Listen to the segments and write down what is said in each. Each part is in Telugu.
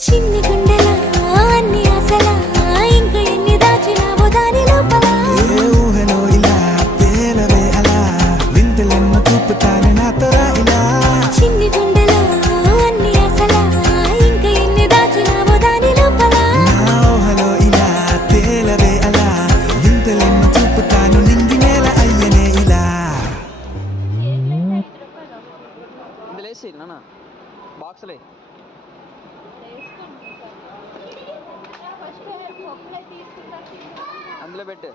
చిన్ని గుండెలా అన్ని ఆశలా ఇంకా ఎన్ని దాచినావో దాని లోపల ఏ ఊహలో ఇలా తేలవే అలా వింతలెన్నో చూపుతానే నాతో రా ఇలా చిన్ని గుండెలా అన్ని ఆశలా ఇంకా ఎన్ని దాచినావో దాని లోపల నా ఊహలో ఇలా తేలవే అలా వింతలెన్నో చూపుతాను నింగి నేల అయ్యనే ఇలా ఇందులేసి నాన్న బాక్స్లే అందులో పెట్టు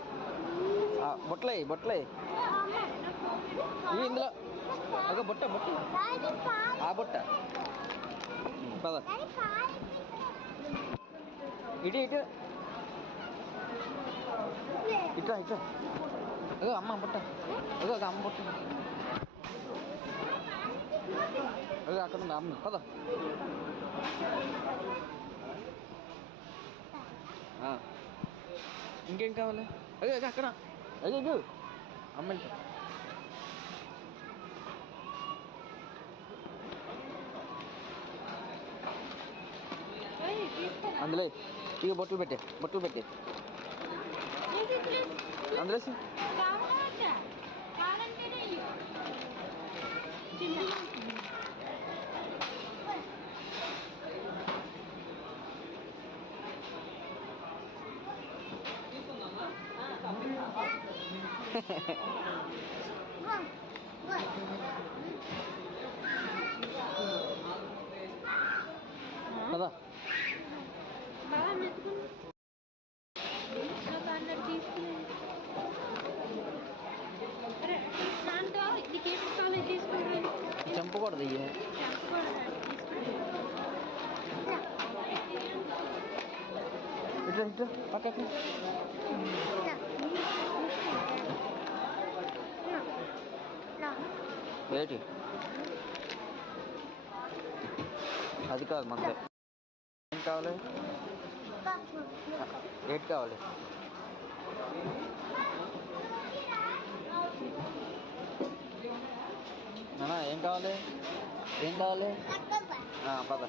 బొట్లే బొట్లే ఇవి ఇందులో ఒక బొట్ట బొట్ట ఆ బొట్ట పద ఇటు ఇటు ఇట్లా ఇట్లా అగో అమ్మ బొట్ట అగో ఒక అమ్మ బొట్ట అగో అక్కడ ఉంది అమ్మ పద ఇంకేం కావాలి అదే అదే అక్కడ అదే అదే అమ్మాయి అందులో ఇక బొట్లు పెట్టే అందులో కదా చంపకూడదు ఇవి ఇట్లా ఇట్లా పక్కకి ఏంటి అది కాదు మందే ఏం కావాలి ఏంటి కావాలి నాన్న ఏం కావాలి పద